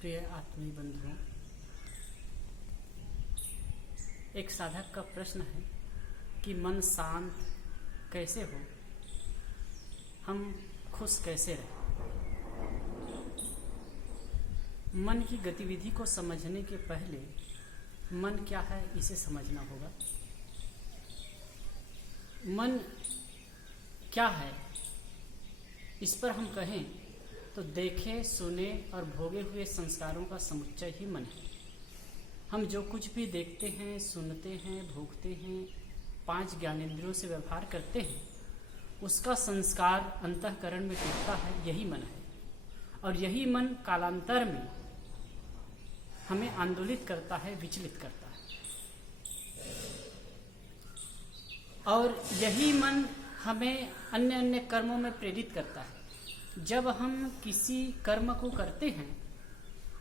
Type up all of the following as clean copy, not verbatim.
प्रिय आत्मीय बंधुओं, एक साधक का प्रश्न है कि मन शांत कैसे हो, हम खुश कैसे रहें। मन की गतिविधि को समझने के पहले मन क्या है इसे समझना होगा। मन क्या है इस पर हम कहें तो देखे, सुने और भोगे हुए संस्कारों का समुच्चय ही मन है। हम जो कुछ भी देखते हैं, सुनते हैं, भोगते हैं, 5 ज्ञानेंद्रियों से व्यवहार करते हैं, उसका संस्कार अंतःकरण में टिकता है, यही मन है। और यही मन कालांतर में हमें आंदोलित करता है, विचलित करता है। और यही मन हमें अन्य अन्य कर्मों में प्रेरित करता है। जब हम किसी कर्म को करते हैं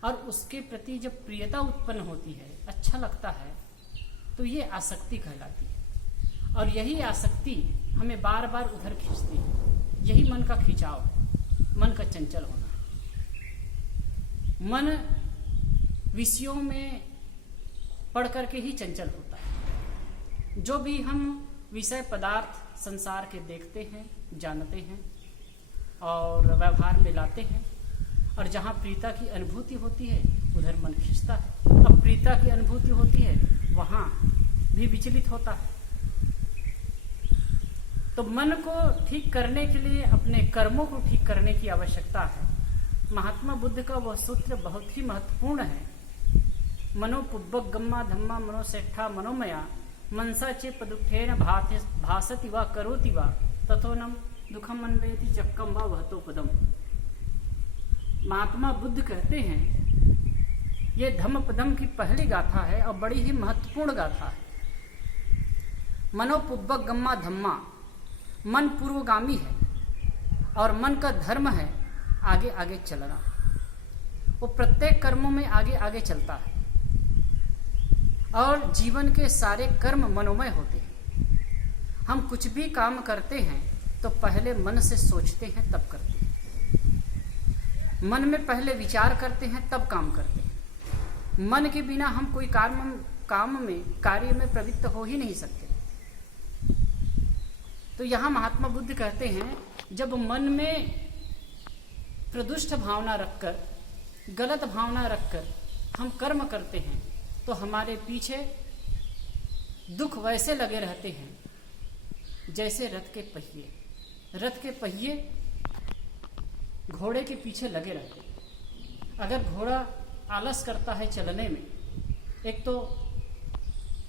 और उसके प्रति जब प्रियता उत्पन्न होती है, अच्छा लगता है, तो ये आसक्ति कहलाती है। और यही आसक्ति हमें बार बार उधर खींचती है। यही मन का खिंचाव है, मन का चंचल होना। मन विषयों में पढ़ करके ही चंचल होता है। जो भी हम विषय पदार्थ संसार के देखते हैं, जानते हैं और व्यवहार में लाते हैं, और जहाँ प्रियता की अनुभूति होती है उधर मन खींचता है। अब प्रियता की अनुभूति होती है वहाँ भी विचलित होता है। तो मन को ठीक करने के लिए अपने कर्मों को ठीक करने की आवश्यकता है। महात्मा बुद्ध का वह सूत्र बहुत ही महत्वपूर्ण है। मनो पुब्बक गम्मा धम्मा मनोसेठा मनोमया मनसा चे पदुत्थेन भासति वा करोति वा तथोनम दुखम अन्वेति चक्कम वा वहतो पदम। महात्मा बुद्ध कहते हैं ये धम्म पदम की पहली गाथा है और बड़ी ही महत्वपूर्ण गाथा है। मनो पुब्बक गम्मा धम्मा, मन पूर्वगामी है और मन का धर्म है आगे आगे चलना। वो प्रत्येक कर्मों में आगे आगे चलता है और जीवन के सारे कर्म मनोमय होते हैं। हम कुछ भी काम करते हैं तो पहले मन से सोचते हैं तब करते हैं। मन में पहले विचार करते हैं तब काम करते हैं। मन के बिना हम कोई कार्य में प्रवृत्त हो ही नहीं सकते। तो यहाँ महात्मा बुद्ध कहते हैं जब मन में प्रदुष्ट भावना रखकर, गलत भावना रखकर हम कर्म करते हैं तो हमारे पीछे दुख वैसे लगे रहते हैं जैसे रथ के पहिए। रथ के पहिए घोड़े के पीछे लगे रहते हैं। अगर घोड़ा आलस करता है चलने में, एक तो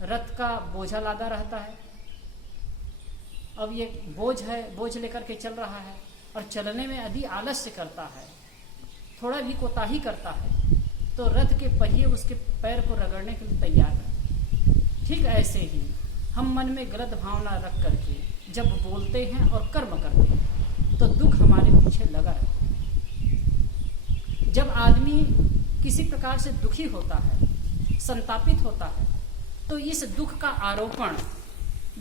रथ का बोझा लादा रहता है, अब ये बोझ है, बोझ लेकर के चल रहा है और चलने में यदि आलस्य करता है, थोड़ा भी कोताही करता है, तो रथ के पहिए उसके पैर को रगड़ने के लिए तैयार है। ठीक ऐसे ही हम मन में गलत भावना रख करके जब बोलते हैं और कर्म करते हैं तो दुख हमारे पीछे लगा है। जब आदमी किसी प्रकार से दुखी होता है, संतापित होता है, तो इस दुख का आरोपण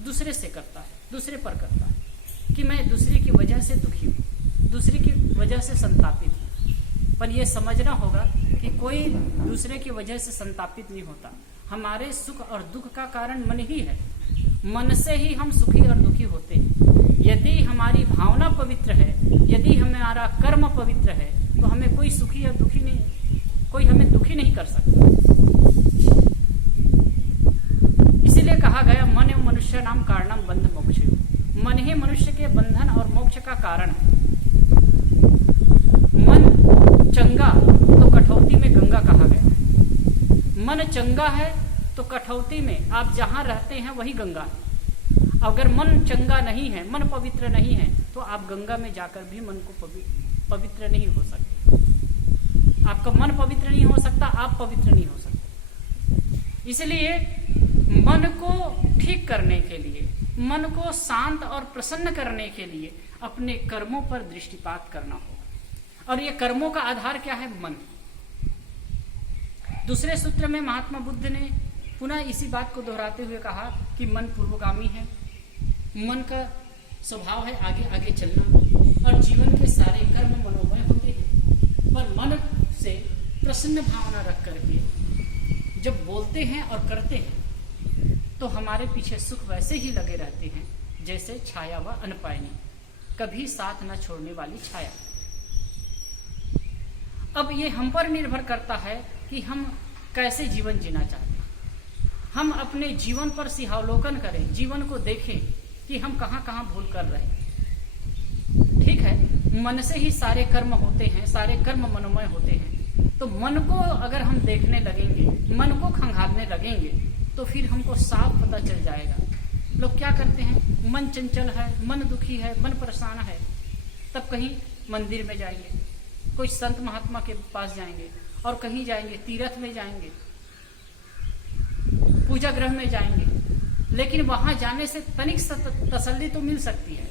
दूसरे से करता है, दूसरे पर करता है कि मैं दूसरे की वजह से दुखी हूँ, दूसरे की वजह से संतापित हूँ। पर यह समझना होगा कि कोई दूसरे की वजह से संतापित नहीं होता। हमारे सुख और दुख का कारण मन ही है। मन से ही हम सुखी और दुखी होते हैं। यदि हमारी भावना पवित्र है, यदि हमारा कर्म पवित्र है, तो हमें कोई सुखी और दुखी नहीं, कोई हमें दुखी नहीं कर सकता। इसीलिए कहा गया मन एवं मनुष्य नाम कारणम बंध मोक्ष। मन ही मनुष्य के बंधन और मोक्ष का कारण है। मन चंगा तो कठौती में गंगा कहा गया है। मन चंगा है तो कठौती में आप जहां रहते हैं वही गंगा है। अगर मन चंगा नहीं है, मन पवित्र नहीं है, तो आप गंगा में जाकर भी मन को पवित्र नहीं हो सकते। आपका मन पवित्र नहीं हो सकता, आप पवित्र नहीं हो सकते। इसलिए मन को ठीक करने के लिए, मन को शांत और प्रसन्न करने के लिए अपने कर्मों पर दृष्टिपात करना होगा। और ये कर्मों का आधार क्या है? मन। दूसरे सूत्र में महात्मा बुद्ध ने पुनः इसी बात को दोहराते हुए कहा कि मन पूर्वगामी है, मन का स्वभाव है आगे आगे चलना और जीवन के सारे कर्म मनोमय होते हैं। पर मन से प्रसन्न भावना रख करके जब बोलते हैं और करते हैं तो हमारे पीछे सुख वैसे ही लगे रहते हैं जैसे छाया व अनपायनी, कभी साथ न छोड़ने वाली छाया। अब ये हम पर निर्भर करता है कि हम कैसे जीवन जीना चाहते हैं। हम अपने जीवन पर सिंहावलोकन करें, जीवन को देखें कि हम कहाँ कहाँ भूल कर रहे हैं। ठीक है, मन से ही सारे कर्म होते हैं, सारे कर्म मनोमय होते हैं। तो मन को अगर हम देखने लगेंगे, मन को खंगालने लगेंगे, तो फिर हमको साफ पता चल जाएगा। लोग क्या करते हैं, मन चंचल है, मन दुखी है, मन परेशान है, तब कहीं मंदिर में जाएंगे, कोई संत महात्मा के पास जाएंगे, और कहीं जाएंगे तीर्थ में जाएंगे, पूजा गृह में जाएंगे, लेकिन वहां जाने से तनिक तसल्ली तो मिल सकती है,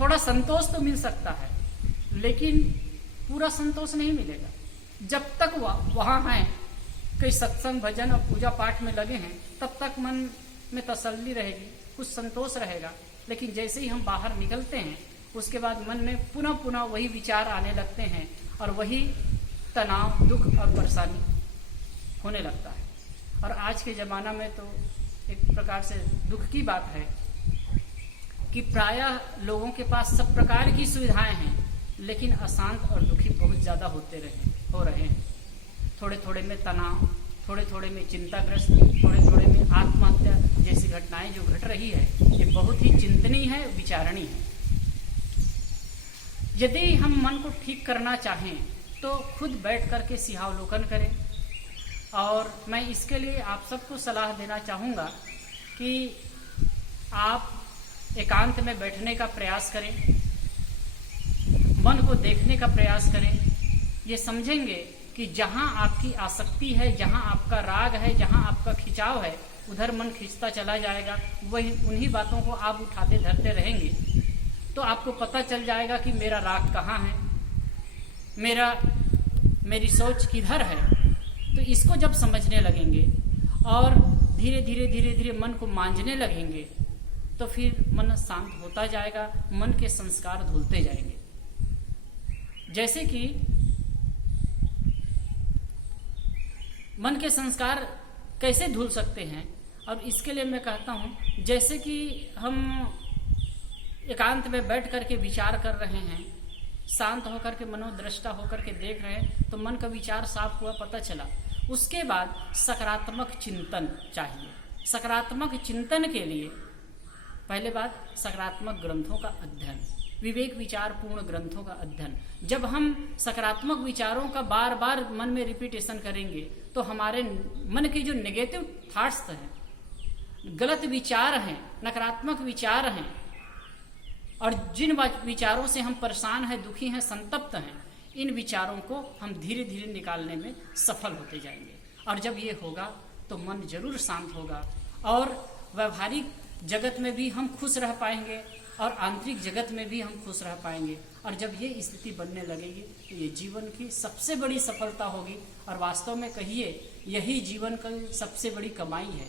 थोड़ा संतोष तो मिल सकता है, लेकिन पूरा संतोष नहीं मिलेगा। जब तक वहां हैं, कई सत्संग भजन और पूजा पाठ में लगे हैं, तब तक मन में तसल्ली रहेगी, कुछ संतोष रहेगा। लेकिन जैसे ही हम बाहर निकलते हैं, उसके बाद मन में पुनः पुनः वही विचार आने लगते हैं और वही तनाव, दुख और परेशानी होने लगता है। और आज के ज़माना में तो एक प्रकार से दुख की बात है कि प्रायः लोगों के पास सब प्रकार की सुविधाएं हैं, लेकिन अशांत और दुखी बहुत ज़्यादा हो रहे हैं। थोड़े थोड़े में तनाव, थोड़े थोड़े में चिंताग्रस्त, थोड़े थोड़े में आत्महत्या जैसी घटनाएं जो घट रही है, ये बहुत ही चिंतनीय है, विचारणीय है। यदि हम मन को ठीक करना चाहें तो खुद बैठ करके सिंहावलोकन करें। और मैं इसके लिए आप सबको सलाह देना चाहूँगा कि आप एकांत में बैठने का प्रयास करें, मन को देखने का प्रयास करें। ये समझेंगे कि जहाँ आपकी आसक्ति है, जहाँ आपका राग है, जहाँ आपका खिंचाव है, उधर मन खींचता चला जाएगा। वही उन्हीं बातों को आप उठाते धरते रहेंगे तो आपको पता चल जाएगा कि मेरा राग कहाँ है, मेरी सोच किधर है। तो इसको जब समझने लगेंगे और धीरे धीरे मन को मांझने लगेंगे तो फिर मन शांत होता जाएगा, मन के संस्कार धुलते जाएंगे। जैसे कि मन के संस्कार कैसे धुल सकते हैं, और इसके लिए मैं कहता हूँ, जैसे कि हम एकांत में बैठ करके विचार कर रहे हैं, शांत होकर के मनोदृष्टा होकर के देख रहे हैं, तो मन का विचार साफ हुआ, पता चला। उसके बाद सकारात्मक चिंतन चाहिए। सकारात्मक चिंतन के लिए पहले बात सकारात्मक ग्रंथों का अध्ययन, विवेक विचार पूर्ण ग्रंथों का अध्ययन। जब हम सकारात्मक विचारों का बार बार मन में रिपीटेशन करेंगे तो हमारे मन के जो नेगेटिव थॉट्स हैं, गलत विचार हैं, नकारात्मक विचार हैं, और जिन विचारों से हम परेशान हैं, दुखी हैं, संतप्त हैं, इन विचारों को हम धीरे धीरे निकालने में सफल होते जाएंगे। और जब ये होगा तो मन जरूर शांत होगा और व्यवहारिक जगत में भी हम खुश रह पाएंगे और आंतरिक जगत में भी हम खुश रह पाएंगे। और जब ये स्थिति बनने लगेगी तो ये जीवन की सबसे बड़ी सफलता होगी। और वास्तव में कहिए, यही जीवन की सबसे बड़ी कमाई है।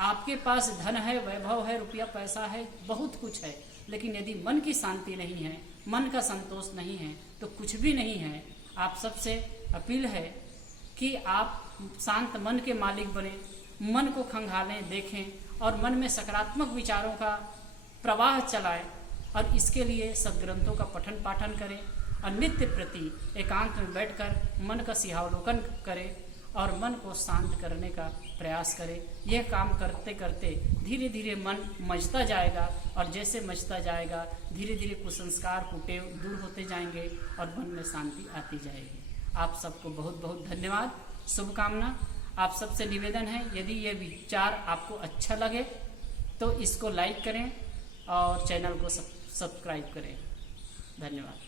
आपके पास धन है, वैभव है, रुपया पैसा है, बहुत कुछ है, लेकिन यदि मन की शांति नहीं है, मन का संतोष नहीं है, तो कुछ भी नहीं है। आप सबसे अपील है कि आप शांत मन के मालिक बने, मन को खंगालें, देखें और मन में सकारात्मक विचारों का प्रवाह चलाएं। और इसके लिए सद्ग्रंथों का पठन पाठन करें और नित्य प्रति एकांत में बैठकर मन का सिंहावलोकन करें और मन को शांत करने का प्रयास करें। यह काम करते करते धीरे धीरे मन मजता जाएगा, और जैसे मजता जाएगा धीरे धीरे कुसंस्कार, कुटेव दूर होते जाएंगे और मन में शांति आती जाएगी। आप सबको बहुत बहुत धन्यवाद, शुभकामना। आप सबसे निवेदन है, यदि ये विचार आपको अच्छा लगे तो इसको लाइक करें और चैनल को सब्सक्राइब करें। धन्यवाद।